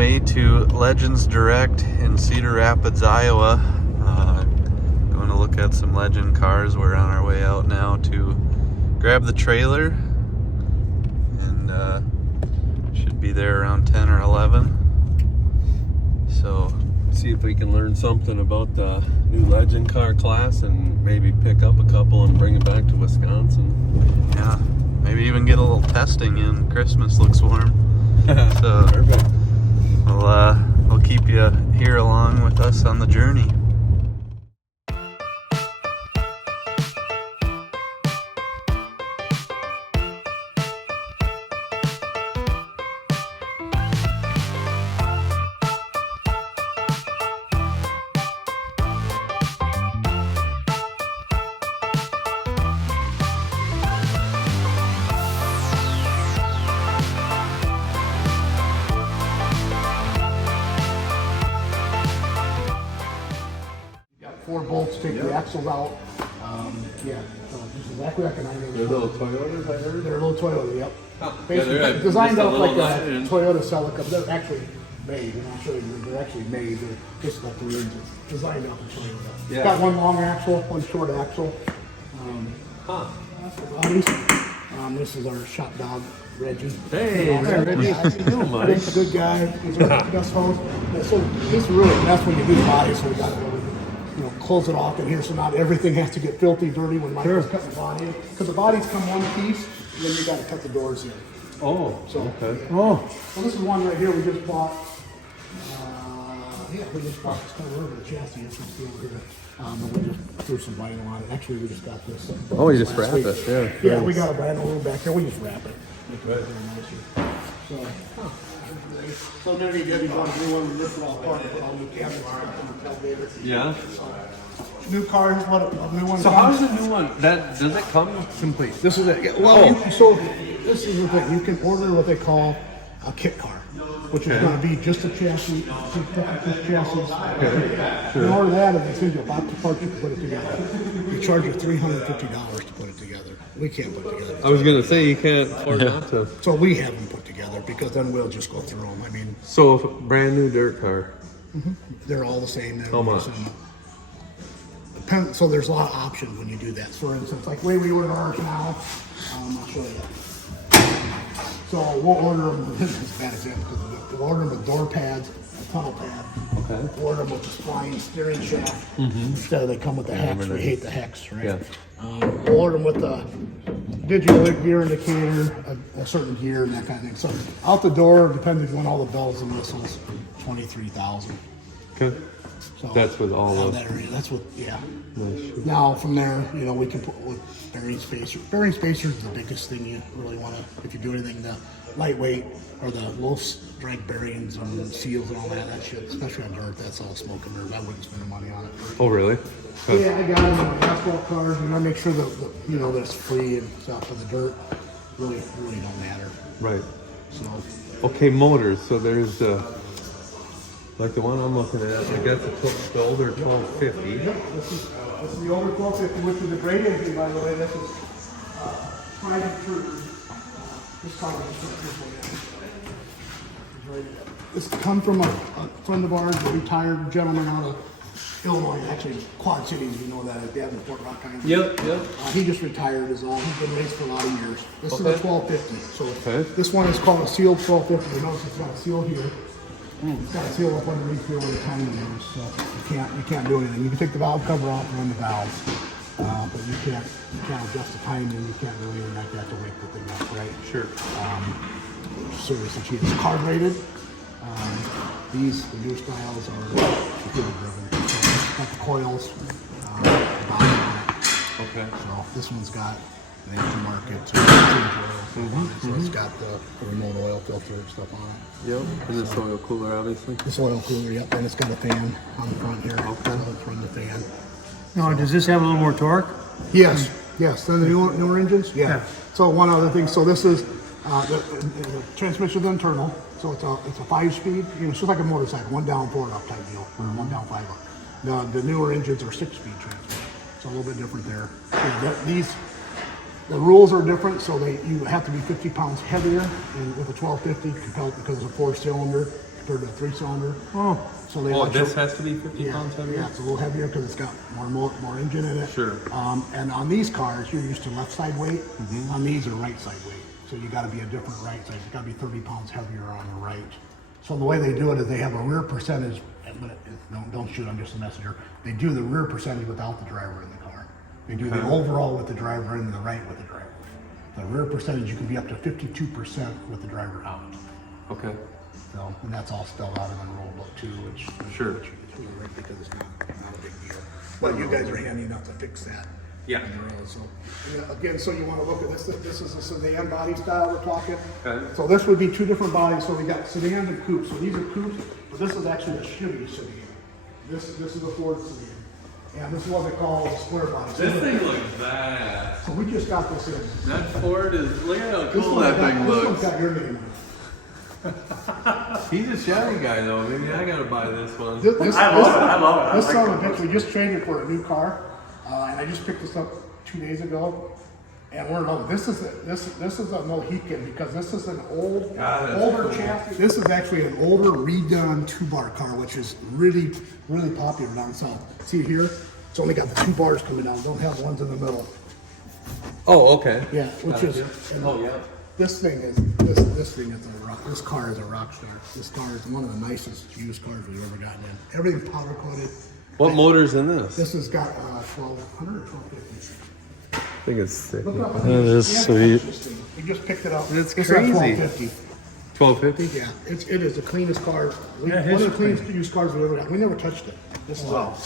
way to Legends.Direct in Cedar Rapids, Iowa. Going to look at some Legend cars. We're on our way out now to grab the trailer, and should be there around 10 or 11. So see if we can learn something about the new Legend car class and maybe pick up a couple and bring it back to Wisconsin. yeah, maybe even get a little testing in. Christmas looks warm. So perfect. We'll keep you here along with us on the journey. Four bolts, take the axles out. Yeah, so just exactly like an iron. They're little Toyotas, I heard? They're a little Toyota, yep. Oh, Basically, yeah, designed just a up like little a line. Toyota Celica, but they're actually made, and I'll show you, they're actually made. They're just like the engines. Designed up in Toyota. Yeah. Got one long axle, one short axle. That's the bodies. This is our shop dog, Reggie. Hey, Reggie. how you doing, Mike? He's a good guy. He's our best host. So this is really, that's when you do the body, so we got to really, close it off in here so not everything has to get filthy dirty when Michael's cutting the body in. Because the bodies come one piece, and then you got to cut the doors in. Oh, So, okay. well, this is one right here we just bought. We just bought this kind of rubber chassis. It's just over here. And we just threw some vinyl on it. Actually, we just got this. Oh, you just last wrap week. it, yeah. Yeah, we got a brand new one back there. We just wrap it. Make it very nice. So maybe you want a new one, we lift it all apart and put all new cabinets on the tailgater. Yeah. New car, what a new one. So how's the new one? Does it come complete? This is it. Yeah, well, so this is the thing. You can order what they call a kit car, which is going to be just a chassis, just chassis. Sure. In order that, if you think about the part, you can put it together. You charge you $350 to put it together. We can't put it together. I was gonna say you can't afford not to. So we have them put together because then we'll just go through them. I mean, So brand new dirt car. they're all the same. How much? So there's a lot of options when you do that. For instance, like the way we order ours now, I'll show you. So we'll order them, this is a bad example, because we'll order them with door pads, a tunnel pad. Okay. We'll order them with the spline steering shaft. Instead of they come with the hex, we hate the hex, right? Yeah. We'll order them with the digital gear indicator, a certain gear and that kind of thing. So out the door, depending on all the bells and whistles, $23,000. Okay. So That's with all out of that area. That's what, yeah. Nice. Now from there, we can put with bearing spacers. Bearing spacers is the biggest thing you really want to, if you do anything, the lightweight or the low drag bearings and seals and all that shit, especially on dirt, that's all smoke and mirrors. I wouldn't spend the money on it. Oh, really? Okay. Yeah, I got them on my asphalt cars, and I make sure that that's free and stuff for the dirt. Really don't matter. Right. So Okay, motors. So there's like the one I'm looking at. I guess the older 1250. this is the older 1250, which is a great engine, by the way. This is tried and true. This car was this one. This comes from a friend of ours, a retired gentleman out of Illinois, actually Quad Cities, you know that, Davenport, Rock Island. Yep. He just retired is all. He's been raced for a lot of years. This is a 1250. So this one is called a sealed 1250. You notice it's got a seal here. It's got a seal up underneath here where the timing is, so you can't do anything. You can take the valve cover off and run the valves, but you can't adjust the timing. You can't do anything like that to wake the thing up, right? Sure. Seriously, cheap. It's carb rated. The new styles are computer driven. Got the coils, the body on it. Okay. So this one's got the aftermarket so it's got the remote oil filter and stuff on it. Yep. And this oil cooler, obviously. This oil cooler, yep, and it's got a fan on the front here. Okay. So it's running the fan. Now, does this have a little more torque? Yes. Then the newer engines? Yeah. So one other thing, so this is the transmission's internal, so it's a 5-speed. It's just like a motorcycle, 1 down, 4 up type deal, or 1 down, 5 up. The newer engines are 6-speed transmission, so a little bit different there. The rules are different, so you have to be 50 pounds heavier, and with a 1250 because it's a 4-cylinder, compared to a 3-cylinder. Oh, So they Oh, let this you- has to be 50 yeah, pounds heavier? yeah, it's a little heavier because it's got more engine in it. Sure. And on these cars, you're used to left side weight. Mm-hmm. On these are right side weight. So you got to be a different right side. You got to be 30 pounds heavier on the right. So the way they do it is they have a rear percentage. But don't shoot. I'm just a messenger. They do the rear percentage without the driver in the car. They do the overall with the driver in and the right with the driver. The rear percentage, you can be up to 52% with the driver out. Okay. So, and that's all spelled out in the rule book too, which Sure. which is really great because it's not a big deal. But you guys are handy enough to fix that. Yeah. on the road. So again, so you want to look at this. This is a sedan body style we're talking. Okay. So this would be two different bodies. So we got sedans and coupes. So these are coupes, but this is actually a Chevy sedan. This is a Ford sedan. And this is what they call a square body. So This thing looks bad. So we just got this in. That Ford is, look at how This cool one that got- thing This one's looks. got your name on it. He's a Chevy guy though. Maybe I gotta buy this one. I love it. This son of a bitch, we just traded for a new car, and I just picked this up 2 days ago. And we're no, this is a Mohican because this is an older chassis. This is actually an older redone 2-bar car, which is really popular down south. See here, it's only got the 2 bars coming down. Don't have ones in the middle. Oh, okay. Yeah, which is. and Oh, yeah. This thing is a rock. This car is a rock star. This car is one of the nicest used cars we've ever gotten in. Everything's powder coated. What motor's in this? This has got 1200 or 1250. I think it's sick. Look up. That is sweet. We just picked it up. That's It's crazy. at 1250. 1250? Yeah, it is the cleanest car. One of his the cleanest used cars we ever got. We never touched it. This is all.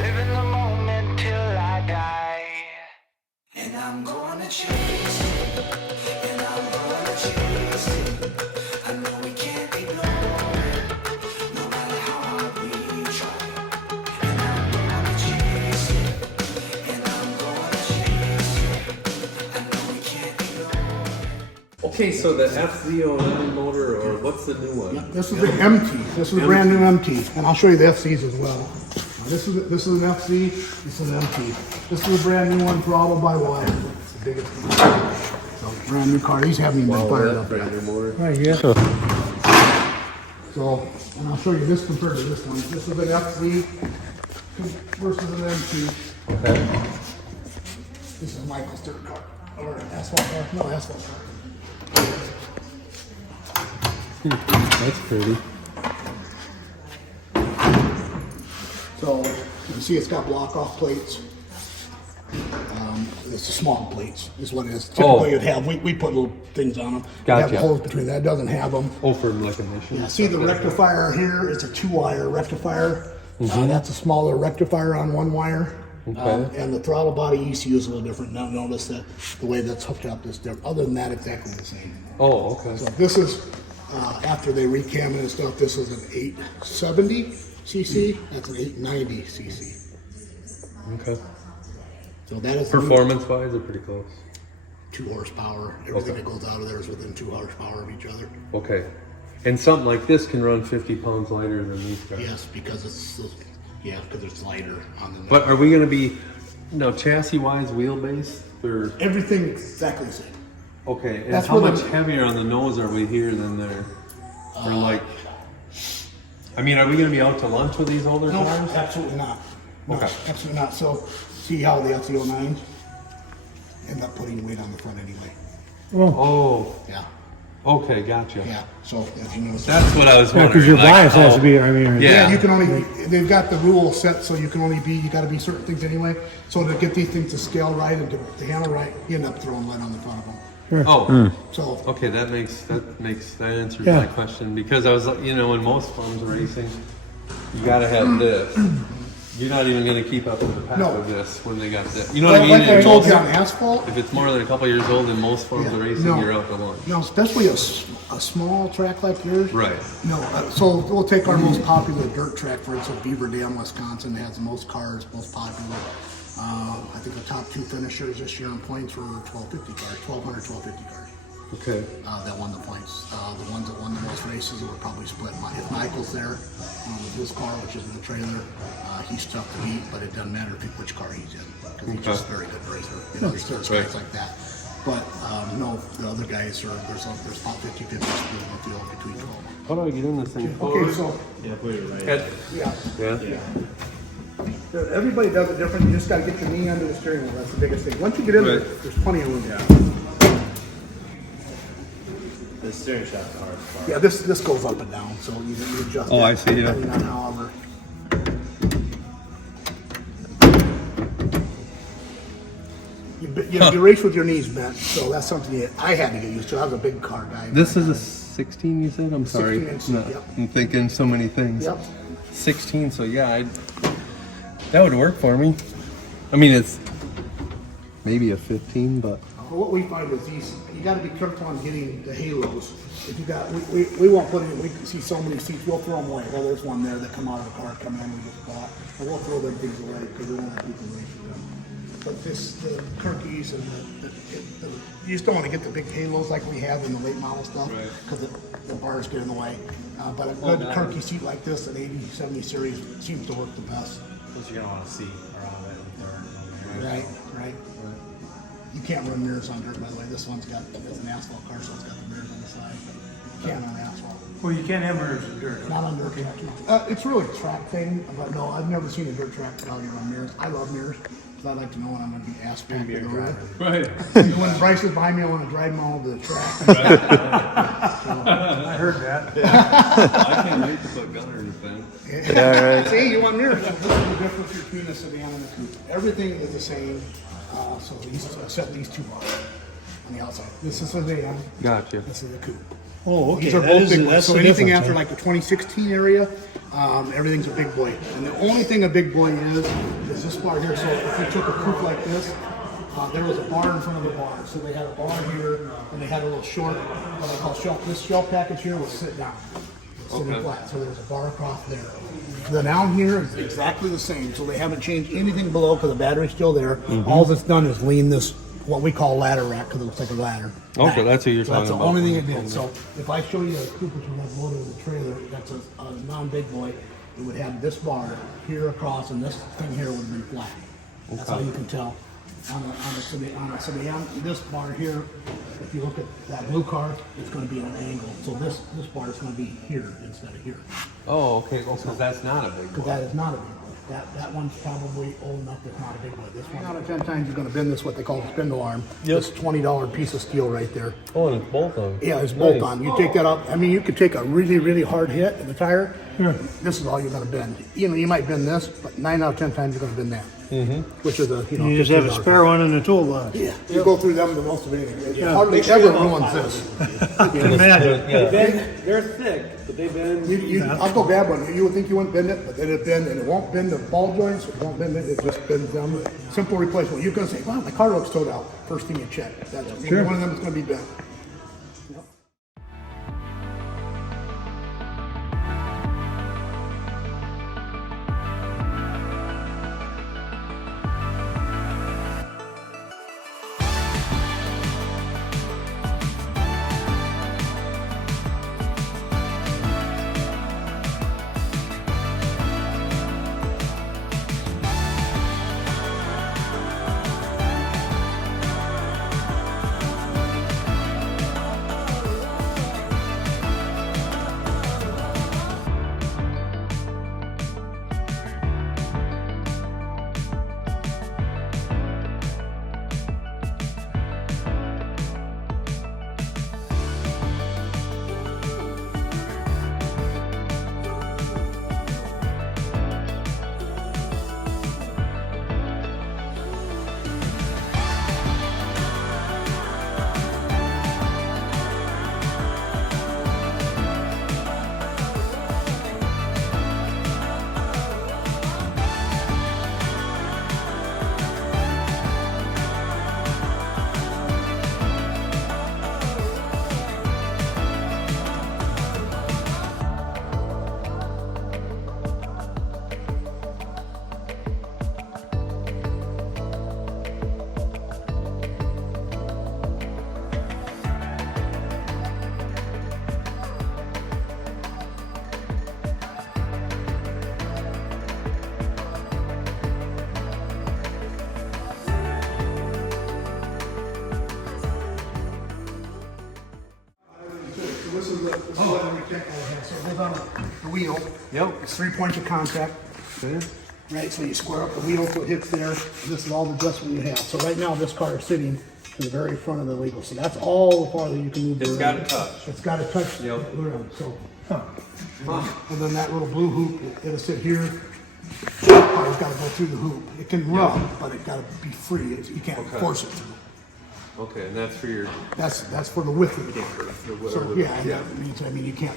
Living the moment till I die. And I'm gonna chase it. And I'm gonna chase it. I know we can't ignore it. No matter how hard we try. And I'm gonna chase it. And I'm gonna chase it. I know we can't ignore it. Okay, so the FZ09 motor, or what's the new one? Yeah, this is the MT. This is a brand new MT, and I'll show you the FCs as well. This is an FC. This is an MT. This is a brand new one, throttled by wire. It's the biggest one. So brand new car. These haven't even been fired up Brand yet. new motor. Right, yeah. So, and I'll show you this compared to this one. This is an FC versus an MT. Okay. This is Michael's third car, or an asphalt car. No, asphalt car. That's pretty. So you can see it's got block off plates. It's the small plates is what it is. Typically you'd have, we put little things on them. Gotcha. Have holes between that. It doesn't have them. Oh, for like emissions. Yeah, see the rectifier here, it's a 2-wire rectifier. That's a smaller rectifier on 1 wire. Okay. And the throttle body ECU is a little different. Now notice that the way that's hooked up is different. Other than that, exactly the same. Oh, okay. So this is, after they recam it and stuff, this is an 870 cc. That's an 890 cc. Okay. So that is Performance wise, they're pretty close. 2 horsepower. Everything that goes out of there is within 2 horsepower of each other. Okay. And something like this can run 50 pounds lighter than these guys. Yes, because it's lighter on the neck. But are we going to be, no, chassis wise, wheelbase? Or, Everything exactly the same. okay. And That's how where much the- heavier on the nose are we here than there? Or like, I mean, are we going to be out to lunch with these older No, cars? absolutely not. No, Okay. absolutely not. So, see how the FC09s end up putting weight on the front anyway. Oh, Yeah, okay, gotcha. yeah. So, as you know, That's what I was Yeah, wondering. because your like, bias has to oh, be, I mean, Yeah. you can only, they've got the rule set so you can only be, you gotta be certain things anyway. So to get these things to scale right and to handle right, you end up throwing lead on the front of them. Oh, So, okay, that answers Yeah. my question, because I was like, you know, in most farms racing, you gotta have this. You're not even going to keep up with the pack No. of this when they got that. You know what I mean? Like I And told you most- on asphalt, if it's more than a couple years old in most forms of racing, no. you're out to lunch. no, especially a small track like yours. Right. No, so we'll take our most popular dirt track, for instance, Beaver Dam, Wisconsin, has the most cars, most popular. I think the top 2 finishers this year in points were 1250 cars, 1250 cars. Okay. That won the points. The ones that won the most races were probably split. If Michael's there with his car, which is in the trailer, he's tough to beat, but it doesn't matter which car he's in because he's just a very good racer. You know, there's guys like that. But no, the other guys are there's about 50-50 split in the field between 12. How do I get in this thing? Okay, so Yeah, put it right. Yeah. everybody does it different. You just got to get your knee under the steering wheel. That's the biggest thing. Once you get in there, Right. there's plenty of room. The steering shaft hard. Yeah, this goes up and down, so you adjust. Oh, that I see, yeah. depending on however. You race with your knees bent, so that's something I had to get used to. I was a big car guy. This is a 16, you said? I'm sorry. 16 inch, yep. I'm thinking so many things. Yep. 16, so yeah, that would work for me. I mean, it's maybe a 15, but Well, what we find is these, you got to be careful on getting the halos. If you got, we won't put it. We see so many seats, we'll throw them away. Well, there's one there that come out of the car, come in, we just bought, and we'll throw them things away because we won't have people racing them. But this, the Kirkies and you just don't want to get the big halos like we have in the late model stuff because the bars get in the way. But a good Kirky seat like this, an 80, 70 series, seems to work the best. Plus you're gonna want to see around it with their Right. You can't run mirrors on dirt, by the way. This one's got, it's an asphalt car, so it's got the mirrors on the side. You can't on asphalt. Well, you can't have mirrors in dirt. Not on dirt track, no. It's really a track thing, but no, I've never seen a dirt track without you run mirrors. I love mirrors, because I like to know when I'm going to be ass back in the road. right. When Bryce is behind me, I want to drive him all over the track. I heard that. I can't wait to put Gunner in the thing. Yeah, right. See, you want mirrors. This is the difference between a sedan and a coupe. Everything is the same, so except these two bars on the outside. This is a sedan. Gotcha. This is a coupe. Oh, okay. These are That both is- big boys. that's So the anything difference, after huh? like the 2016 area, everything's a big boy. And the only thing a big boy is this bar here. So if you took a coupe like this, there was a bar in front of the bar. So they had a bar here, and they had a little short, what they call shelf. This shelf package here was sit down. Sitting flat. So there's a bar across there. The down here is exactly the same. So they haven't changed anything below because the battery's still there. All it's done is lean this, what we call ladder rack, because it looks like a ladder. Okay, back. that's what you're So that's talking the about. only thing it did. So if I show you a coupe which we have loaded with a trailer, that's a non-big boy, it would have this bar here across, and this thing here would be flat. That's how you can tell. On a sedan, this bar here, if you look at that blue car, it's going to be at an angle. So this bar is going to be here instead of here. Oh, okay. Well, because that's not a big Because one. that is not a big boy. That one's probably old enough that's not a big boy. This one out of 10 times you're going to bend this, what they call the spindle arm. This $20 piece of steel right there. Oh, and it's both of them. Yeah, it's bolt on. You take that up. I mean, you could take a really, really hard hit in the tire. This is all you're going to bend. You know, you might bend this, but 9 out of 10 times you're going to bend that. Which is a, You just have a $15 spare one in the toolbox. Yeah, you go through them the most of anything. It hardly ever ruins this. Imagine. They're thick, but they've been. I'll go grab one. You would think you wouldn't bend it, but then it bend, and it won't bend the ball joints. It won't bend it. It just bends them. Simple replacement. You're going to say, "Wow, my car looks towed out." First thing you check. That's one of them is going to be bent. the wheel. Yep. It's 3 points of contact. Okay. Right, so you square up the wheel so it hits there. This is all the adjustment you have. So right now this car is sitting to the very front of the legal. So that's all the farther you can move. It's got to touch. It's got to touch. Yep. So, and then that little blue hoop, it'll sit here. Car's got to go through the hoop. It can rub, but it got to be free. You can't force it through. Okay, and that's for your. That's for the width of the camber. So yeah, and that means you can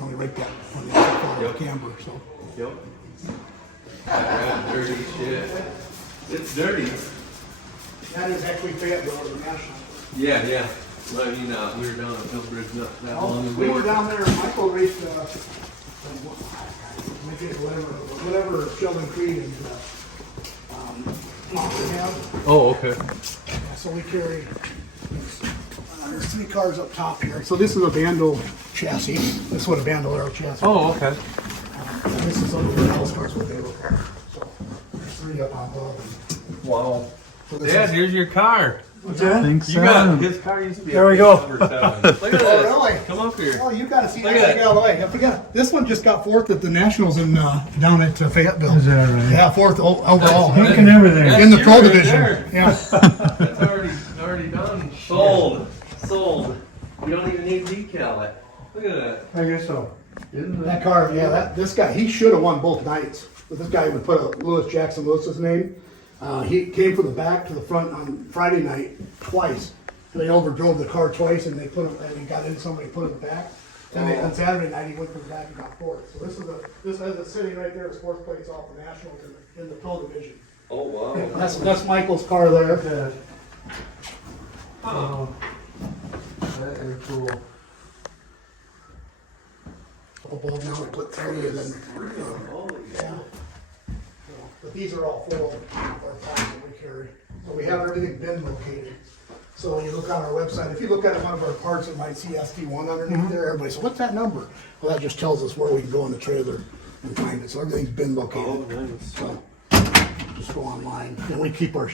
only rake that on the outside of the camber. So. Yep. That dirty shit. It's dirty. That is actually Fayetteville or the National. Yeah, yeah. Well, I mean, we were down at Hillbridge not that long ago. We were down there. Michael raced whatever Sheldon Creed and Monster have. Oh, okay. So we carry. There's 3 cars up top here. So this is a Vandal chassis. This is what a Bandolero chassis. Oh, okay. And this is something else cars what they look like. So there's 3 up on above. Wow. So this Dad, is- here's your car. What's that? Think You got his car used to be. There we go. Number 7. Look at this. really? Come up here. Oh, you got to see Look that at thing out of the way. I forgot. This one just got 4th at the Nationals in down at Fayetteville. Is that right? Yeah, 4th overall. Pink and everything. In the That's pro yours right division. there. Yeah. That's already done. Sold. You don't even need decal it. Look at that. I guess so. That car, yeah, this guy, he should have won both nights. But this guy would put a Jackson Lewis's name. He came from the back to the front on Friday night twice. They overdrove the car twice, and they put him. And he got in. Somebody put him back. Then on Saturday night, he went from the back and got 4th. So this has it sitting right there. The sports plates off the Nationals in the pro division. Oh wow. That's Michael's car there. Oh. That is cool. Above now we put 3 and then. Yeah. But these are all 4 of our parts that we carry. So we have everything bin located. So when you look on our website, if you look at one of our parts, it might see SD1 underneath there. Everybody says, what's that number? Well, that just tells us where we can go in the trailer and find it. So everything's bin located. Oh, nice. So just go online. And we keep our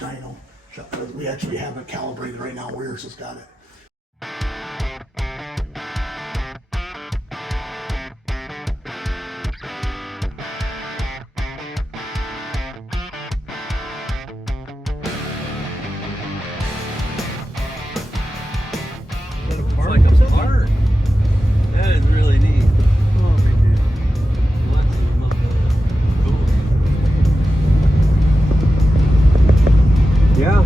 Dino shop. We actually have it calibrated right now. Weir's has got it. It's like a park. That is really neat. Oh, they did. Lots of them up there. Cool. Yeah.